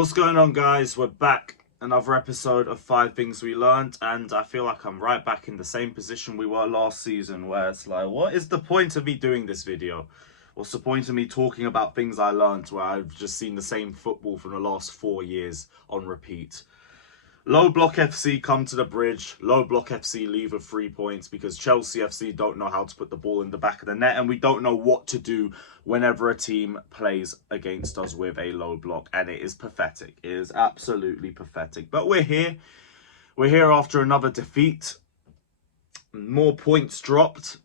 What's going on, guys? We're back. Another episode of 5 Things We Learned, and I feel like I'm right back in the same position we were last season, where it's like, what is the point of me doing this video? What's the point of me talking about things I learned where I've just seen the same football for the last 4 years on repeat? Low Block FC come to the bridge. Low Block FC leave with 3 points because Chelsea FC don't know how to put the ball in the back of the net, and we don't know what to do whenever a team plays against us with a low block, and it is pathetic. It is absolutely pathetic. But we're here. We're here after another defeat. More points dropped.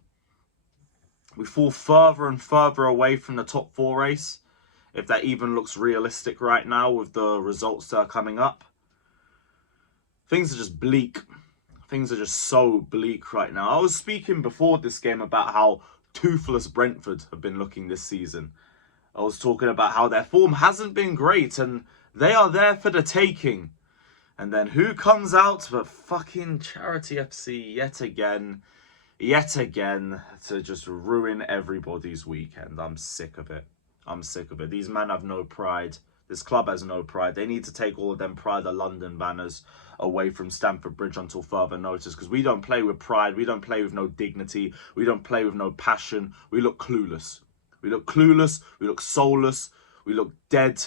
We fall further and further away from the top 4 race, if that even looks realistic right now with the results that are coming up. Things are just bleak. Things are just so bleak right now. I was speaking before this game about how toothless Brentford have been looking this season. I was talking about how their form hasn't been great and they are there for the taking. And then who comes out but fucking Charity FC yet again to just ruin everybody's weekend. I'm sick of it. I'm sick of it. These men have no pride. This club has no pride. They need to take all of them Pride of London banners away from Stamford Bridge until further notice, because we don't play with pride. We don't play with no dignity. We don't play with no passion. We look clueless. We look clueless. We look soulless. We look dead.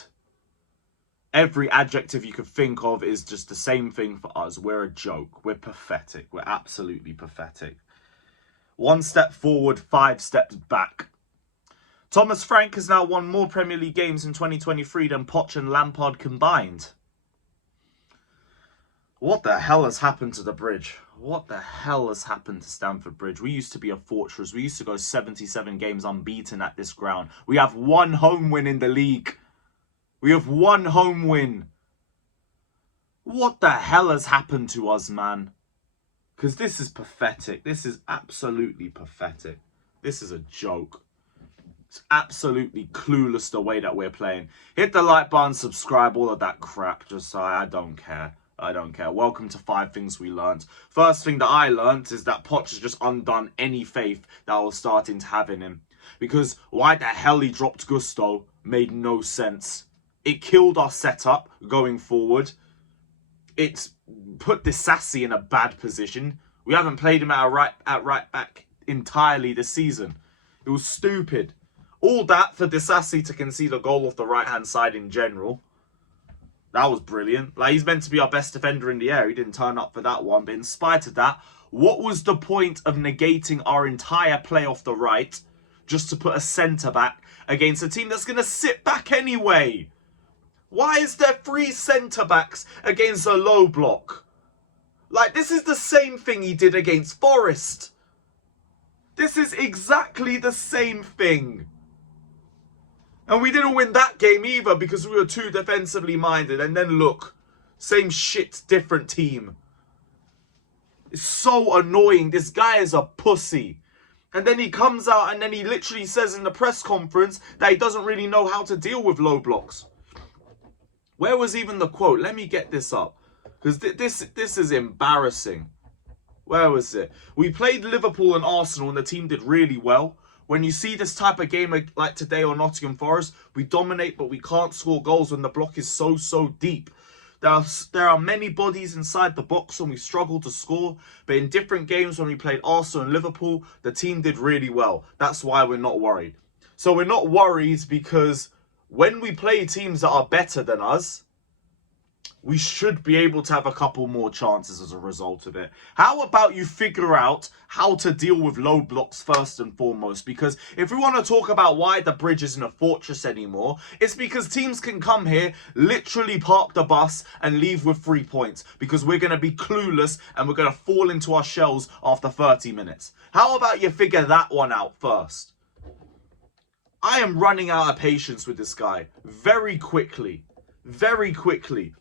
Every adjective you could think of is just the same thing for us. We're a joke. We're pathetic. We're absolutely pathetic. 1 step forward, 5 steps back. Thomas Frank has now won more Premier League games in 2023 than Poch and Lampard combined. What the hell has happened to the bridge? What the hell has happened to Stamford Bridge? We used to be a fortress. We used to go 77 games unbeaten at this ground. We have 1 home win in the league. We have 1 home win. What the hell has happened to us, man? Because this is pathetic. This is absolutely pathetic. This is a joke. It's absolutely clueless the way that we're playing. Hit the like button, subscribe, all of that crap. Just so I don't care. I don't care. Welcome to 5 Things We Learned. First thing that I learned is that Poch has just undone any faith that I was starting to have in him. Because why the hell he dropped Gusto made no sense. It killed our setup going forward. It's put Disassi in a bad position. We haven't played him at right back entirely this season. It was stupid. All that for Disassi to concede a goal off the right-hand side in general. That was brilliant. Like, he's meant to be our best defender in the air. He didn't turn up for that one. But in spite of that, what was the point of negating our entire play off the right just to put a centre-back against a team that's going to sit back anyway? Why is there 3 centre-backs against a low block? Like, this is the same thing he did against Forest. This is exactly the same thing. And we didn't win that game either because we were too defensively minded. And then look, same shit, different team. It's so annoying. This guy is a pussy. And then he comes out and then he literally says in the press conference that he doesn't really know how to deal with low blocks. Where was even the quote? Let me get this up. Because this is embarrassing. Where was it? We played Liverpool and Arsenal and the team did really well. When you see this type of game like today or Nottingham Forest, we dominate, but we can't score goals when the block is so deep. There are many bodies inside the box and we struggle to score. But in different games when we played Arsenal and Liverpool, the team did really well. That's why we're not worried. So we're not worried because when we play teams that are better than us, we should be able to have a couple more chances as a result of it. How about you figure out how to deal with low blocks first and foremost? Because if we want to talk about why the bridge isn't a fortress anymore, it's because teams can come here, literally park the bus and leave with 3 points. Because we're going to be clueless and we're going to fall into our shells after 30 minutes. How about you figure that one out first? I am running out of patience with this guy very quickly. Very quickly.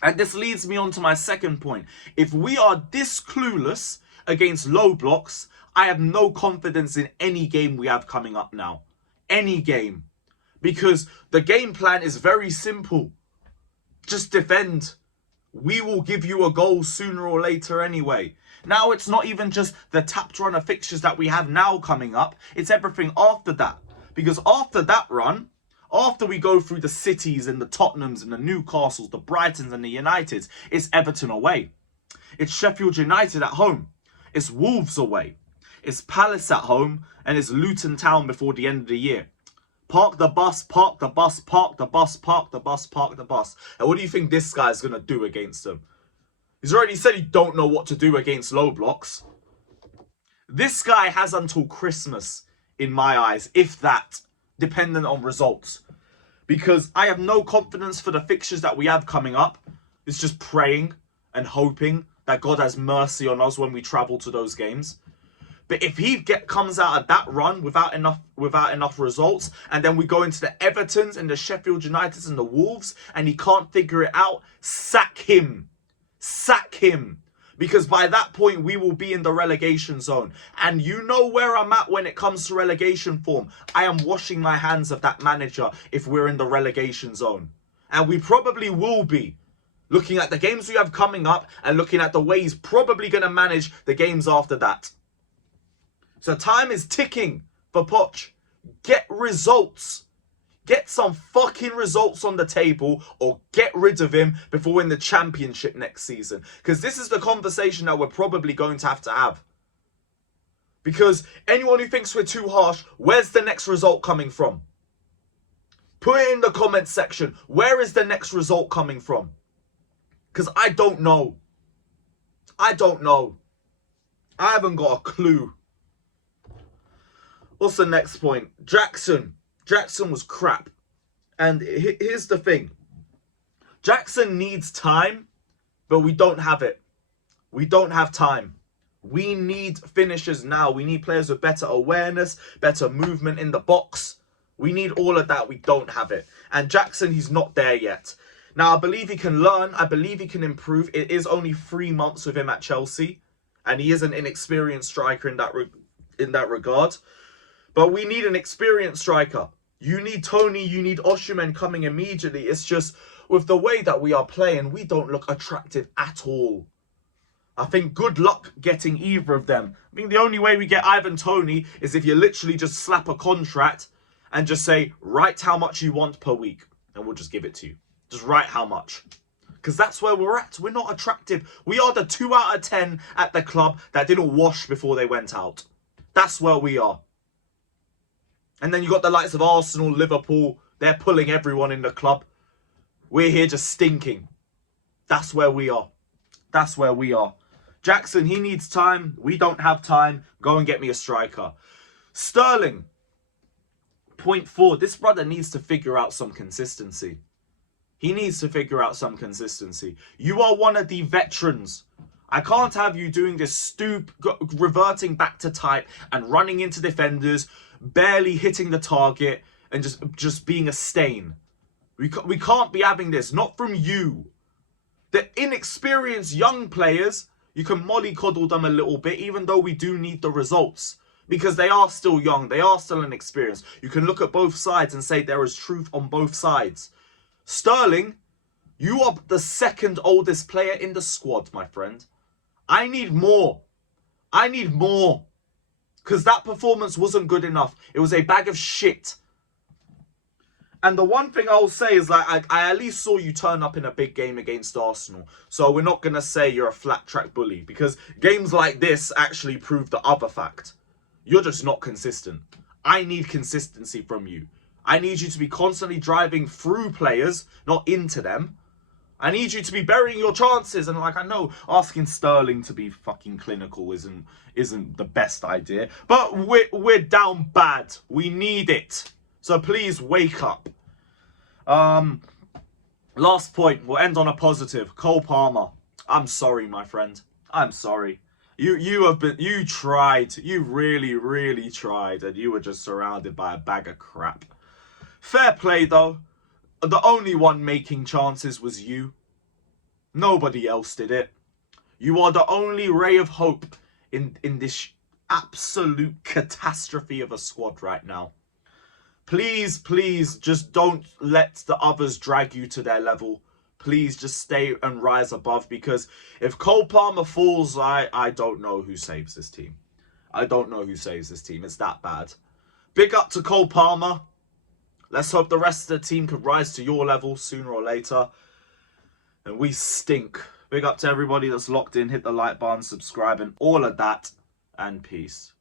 And this leads me on to my second point. If we are this clueless against low blocks, I have no confidence in any game we have coming up now. Any game. Because the game plan is very simple. Just defend. We will give you a goal sooner or later anyway. Now it's not even just the tapped runner fixtures that we have now coming up. It's everything after that. Because after that run, After we go through the Cities and the Tottenhams and the Newcastles, the Brightons and the Uniteds, it's Everton away. It's Sheffield United at home. It's Wolves away. It's Palace at home. And it's Luton Town before the end of the year. Park the bus, park the bus, park the bus, park the bus, park the bus. And what do you think this guy's going to do against them? He's already said he don't know what to do against low blocks. This guy has until Christmas, in my eyes, if that, dependent on results. Because I have no confidence for the fixtures that we have coming up. It's just praying and hoping that God has mercy on us when we travel to those games. But if he comes out of that run without enough results, and then we go into the Evertons and the Sheffield Uniteds and the Wolves, and he can't figure it out, sack him. Sack him. Because by that point, we will be in the relegation zone. And you know where I'm at when it comes to relegation form. I am washing my hands of that manager if we're in the relegation zone. And we probably will be. Looking at the games we have coming up and looking at the way he's probably going to manage the games after that. So time is ticking for Poch. Get results. Get some fucking results on the table or get rid of him before we win the championship next season. Because this is the conversation that we're probably going to have. Because anyone who thinks we're too harsh, where's the next result coming from? Put it in the comment section. Where is the next result coming from? Because I don't know. I don't know. I haven't got a clue. What's the next point? Jackson. Jackson was crap. And here's the thing. Jackson needs time, but we don't have it. We don't have time. We need finishers now. We need players with better awareness, better movement in the box. We need all of that. We don't have it. And Jackson, he's not there yet. Now, I believe he can learn. I believe he can improve. It is only 3 months with him at Chelsea. And he is an inexperienced striker in that regard. But we need an experienced striker. You need Tony, you need Osimhen coming immediately. It's just, with the way that we are playing, we don't look attractive at all. I think good luck getting either of them. I think the only way we get Ivan Toney is if you literally just slap a contract and just say, write how much you want per week. And we'll just give it to you. Just write how much. Because that's where we're at. We're not attractive. We are the 2 out of 10 at the club that didn't wash before they went out. That's where we are. And then you got the likes of Arsenal, Liverpool. They're pulling everyone in the club. We're here just stinking. That's where we are. That's where we are. Jackson, he needs time. We don't have time. Go and get me a striker. Sterling. Point 4. This brother needs to figure out some consistency. He needs to figure out some consistency. You are one of the veterans. I can't have you doing this reverting back to type and running into defenders, barely hitting the target and just being a stain. We can't be having this. Not from you. The inexperienced young players, you can mollycoddle them a little bit, even though we do need the results. Because they are still young. They are still inexperienced. You can look at both sides and say there is truth on both sides. Sterling, you are the second oldest player in the squad, my friend. I need more. I need more. Because that performance wasn't good enough. It was a bag of shit. And the one thing I'll say is, like, I at least saw you turn up in a big game against Arsenal. So we're not going to say you're a flat track bully. Because games like this actually prove the other fact. You're just not consistent. I need consistency from you. I need you to be constantly driving through players, not into them. I need you to be burying your chances. And, like, I know asking Sterling to be fucking clinical isn't the best idea. But we're down bad. We need it. So please wake up. Last point. We'll end on a positive. Cole Palmer. I'm sorry, my friend. I'm sorry. You tried. You really, really tried. And you were just surrounded by a bag of crap. Fair play, though. The only one making chances was you. Nobody else did it. You are the only ray of hope in this absolute catastrophe of a squad right now. Please, please, just don't let the others drag you to their level. Please just stay and rise above, because if Cole Palmer falls, I don't know who saves this team. I don't know who saves this team. It's that bad. Big up to Cole Palmer. Let's hope the rest of the team could rise to your level sooner or later. And we stink. Big up to everybody that's locked in. Hit the like button, subscribe, and all of that. And peace.